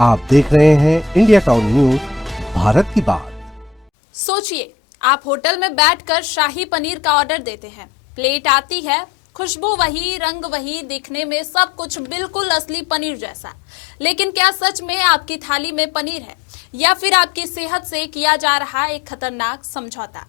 आप देख रहे हैं इंडिया टाउन न्यूज, भारत की बात। सोचिए, आप होटल में बैठकर शाही पनीर का ऑर्डर देते हैं। प्लेट आती है, खुशबू वही, रंग वही, दिखने में सब कुछ बिल्कुल असली पनीर जैसा। लेकिन क्या सच में आपकी थाली में पनीर है या फिर आपकी सेहत से किया जा रहा एक खतरनाक समझौता?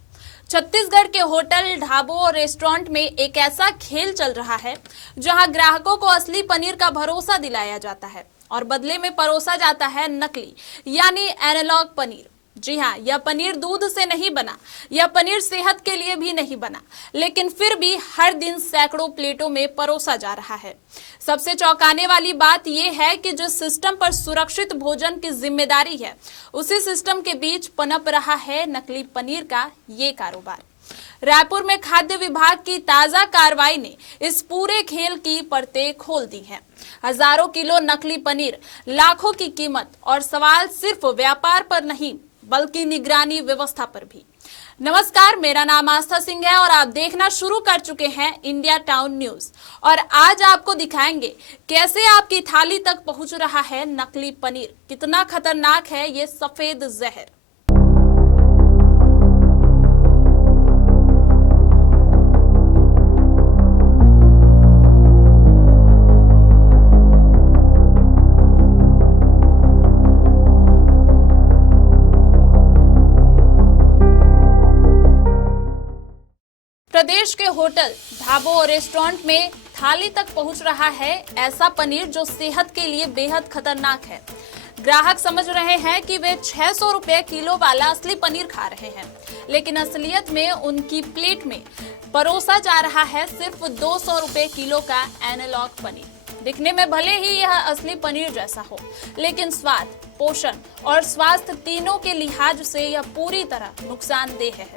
छत्तीसगढ़ के होटल, ढाबों और रेस्टोरेंट में एक ऐसा खेल चल रहा है जहां ग्राहकों को असली पनीर का भरोसा दिलाया जाता है और बदले में परोसा जाता है नकली यानी एनालॉग पनीर। जी हाँ, यह पनीर दूध से नहीं बना, यह पनीर सेहत के लिए भी नहीं बना, लेकिन फिर भी हर दिन सैकड़ों प्लेटों में परोसा जा रहा है। सबसे चौंकाने वाली बात यह है कि जिस सिस्टम पर सुरक्षित भोजन की जिम्मेदारी है, उसी सिस्टम के बीच पनप रहा है नकली पनीर का ये कारोबार। रायपुर में खाद्य विभाग की ताजा कार्रवाई ने इस पूरे खेल की परतें खोल दी हैं। हजारों किलो नकली पनीर, लाखों की कीमत और सवाल सिर्फ व्यापार पर नहीं बल्कि निगरानी व्यवस्था पर भी। नमस्कार, मेरा नाम आस्था सिंह है और आप देखना शुरू कर चुके हैं इंडिया टाउन न्यूज। और आज आपको दिखाएंगे कैसे आपकी थाली तक पहुंच रहा है नकली पनीर। कितना खतरनाक है ये सफेद जहर। प्रदेश के होटल, ढाबों और रेस्टोरेंट में थाली तक पहुंच रहा है ऐसा पनीर जो सेहत के लिए बेहद खतरनाक है। ग्राहक समझ रहे हैं कि वे 600 रुपए किलो वाला असली पनीर खा रहे हैं, लेकिन असलियत में उनकी प्लेट में परोसा जा रहा है सिर्फ 200 रुपए किलो का एनालॉग पनीर। दिखने में भले ही यह असली पनीर जैसा हो, लेकिन स्वाद, पोषण और स्वास्थ्य तीनों के लिहाज से यह पूरी तरह नुकसानदेह है।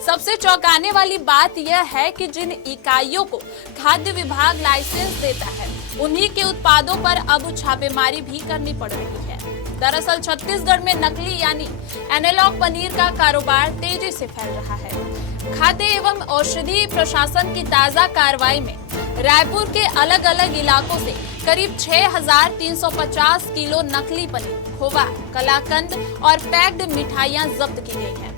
सबसे चौंकाने वाली बात यह है कि जिन इकाइयों को खाद्य विभाग लाइसेंस देता है, उन्हीं के उत्पादों पर अब छापेमारी भी करनी पड़ रही है। दरअसल छत्तीसगढ़ में नकली यानी एनालॉग पनीर का कारोबार तेजी से फैल रहा है। खाद्य एवं औषधि प्रशासन की ताजा कार्रवाई में रायपुर के अलग अलग इलाकों से करीब 6,350 किलो नकली पनीर, खोवा, कलाकंद और पैक्ड मिठाइयां जब्त की गई हैं।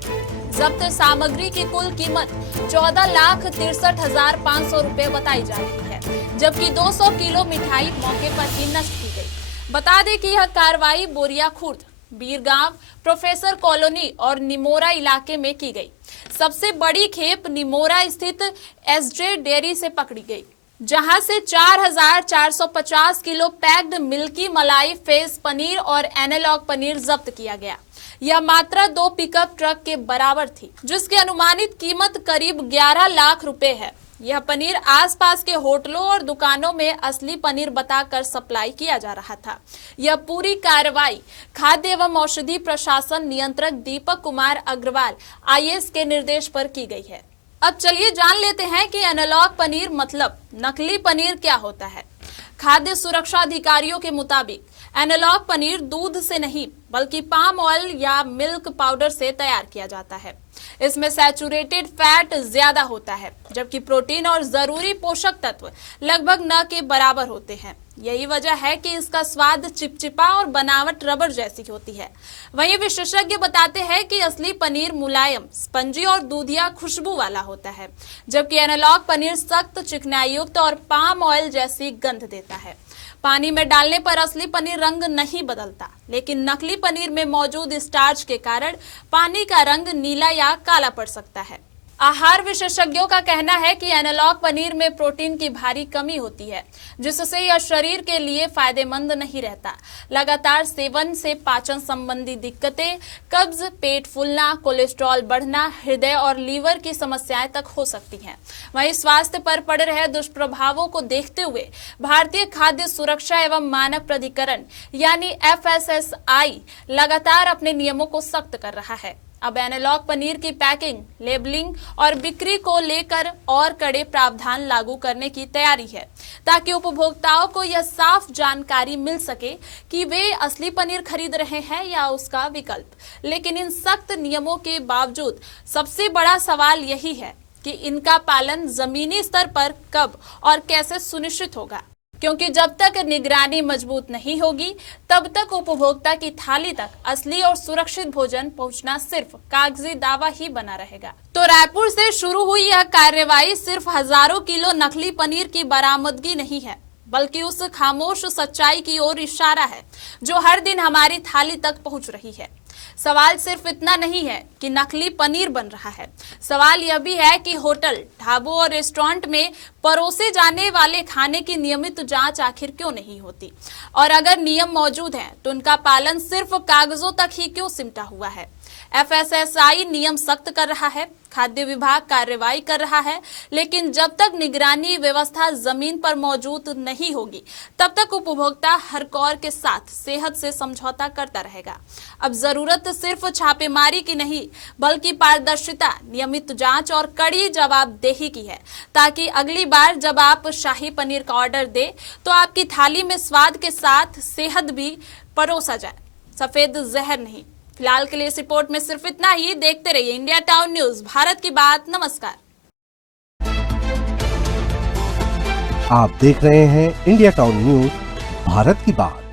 जब्त सामग्री की कुल कीमत 14,63,500 रुपए बताई जा रही है, जबकि 200 किलो मिठाई मौके पर ही नष्ट की गई। बता दें कि यह कार्रवाई बोरिया खुर्द, बीरगांव, प्रोफेसर कॉलोनी और निमोरा इलाके में की गई। सबसे बड़ी खेप निमोरा स्थित एसजे डेयरी से पकड़ी गई, जहां से 4,450 किलो पैक्ड मिल्की मलाई फेस पनीर और एनालॉग पनीर जब्त किया गया। यह मात्रा 2 पिकअप ट्रक के बराबर थी, जिसकी अनुमानित कीमत करीब 11 लाख रुपए है। यह पनीर आसपास के होटलों और दुकानों में असली पनीर बताकर सप्लाई किया जा रहा था। यह पूरी कार्रवाई खाद्य एवं औषधि प्रशासन नियंत्रक दीपक कुमार अग्रवाल आईएएस के निर्देश पर की गई है। अब चलिए जान लेते हैं कि एनालॉग पनीर मतलब नकली पनीर क्या होता है। खाद्य सुरक्षा अधिकारियों के मुताबिक एनालॉग पनीर दूध से नहीं बल्कि पाम ऑयल या मिल्क पाउडर से तैयार किया जाता है। इसमें सैचुरेटेड फैट ज्यादा होता है, जबकि प्रोटीन और जरूरी पोषक तत्व लगभग न के बराबर होते हैं। यही वजह है कि इसका स्वाद चिपचिपा और बनावट रबर जैसी होती है। वहीं विशेषज्ञ बताते हैं कि असली पनीर मुलायम, स्पंजी और दूधिया खुशबू वाला होता है, जबकि एनालॉग पनीर सख्त, चिकनाईयुक्त और पाम ऑयल जैसी गंध देता है। पानी में डालने पर असली पनीर रंग नहीं बदलता, लेकिन नकली पनीर में मौजूद स्टार्च के कारण पानी का रंग नीला या काला पड़ सकता है। आहार विशेषज्ञों का कहना है कि एनालॉग पनीर में प्रोटीन की भारी कमी होती है, जिससे यह शरीर के लिए फायदेमंद नहीं रहता। लगातार सेवन से पाचन संबंधी दिक्कतें, कब्ज, पेट फूलना, कोलेस्ट्रॉल बढ़ना, हृदय और लीवर की समस्याएं तक हो सकती हैं। वहीं स्वास्थ्य पर पड़ रहे दुष्प्रभावों को देखते हुए भारतीय खाद्य सुरक्षा एवं मानक प्राधिकरण यानी FSSAI लगातार अपने नियमों को सख्त कर रहा है। अब एनालॉग पनीर की पैकिंग, लेबलिंग और बिक्री को लेकर और कड़े प्रावधान लागू करने की तैयारी है, ताकि उपभोक्ताओं को यह साफ जानकारी मिल सके कि वे असली पनीर खरीद रहे हैं या उसका विकल्प। लेकिन इन सख्त नियमों के बावजूद सबसे बड़ा सवाल यही है कि इनका पालन जमीनी स्तर पर कब और कैसे सुनिश्चित होगा, क्योंकि जब तक निगरानी मजबूत नहीं होगी तब तक उपभोक्ता की थाली तक असली और सुरक्षित भोजन पहुंचना सिर्फ कागजी दावा ही बना रहेगा। तो रायपुर से शुरू हुई यह कार्रवाई सिर्फ हजारों किलो नकली पनीर की बरामदगी नहीं है, बल्कि उस खामोश सच्चाई की ओर इशारा है जो हर दिन हमारी थाली तक पहुंच रही है। सवाल सिर्फ इतना नहीं है कि नकली पनीर बन रहा है, सवाल यह भी है कि होटल, ढाबों और रेस्टोरेंट में परोसे जाने वाले खाने की नियमित जांच आखिर क्यों नहीं होती, और अगर नियम मौजूद हैं तो उनका पालन सिर्फ कागजों तक ही क्यों सिमटा हुआ है। FSSAI नियम सख्त कर रहा है, खाद्य विभाग कार्रवाई कर रहा है, लेकिन जब तक निगरानी व्यवस्था जमीन पर मौजूद नहीं होगी तब तक उपभोक्ता हर कौर के साथ सेहत से समझौता करता रहेगा। अब जरूरत सिर्फ छापेमारी की नहीं बल्कि पारदर्शिता, नियमित जांच और कड़ी जवाबदेही की है, ताकि अगली बार जब आप शाही पनीर का ऑर्डर दे तो आपकी थाली में स्वाद के साथ सेहत भी परोसा जाए, सफेद जहर नहीं। फिलहाल के लिए इस रिपोर्ट में सिर्फ इतना ही। देखते रहिए इंडिया टाउन न्यूज, भारत की बात। नमस्कार। आप देख रहे हैं इंडिया टाउन न्यूज, भारत की बात।